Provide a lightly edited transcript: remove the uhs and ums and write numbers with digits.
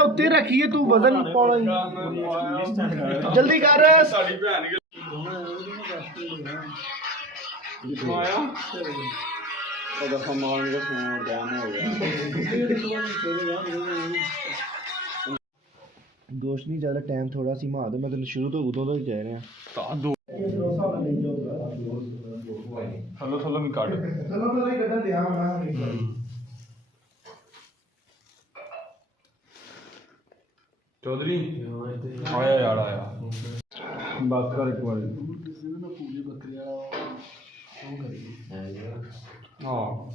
उत्ते रखिए तू वजन पाना जल्दी कर साड़ी भैन दोस्त नहीं ज्यादा टाइम थोड़ा सी मार दे मैं तेन शुरू तो उदों तो ही कह रहा थलो थलो मैं काट थलो थलो ही कटन दिया चौधरी आया यार आया बात कर एक बार हाँ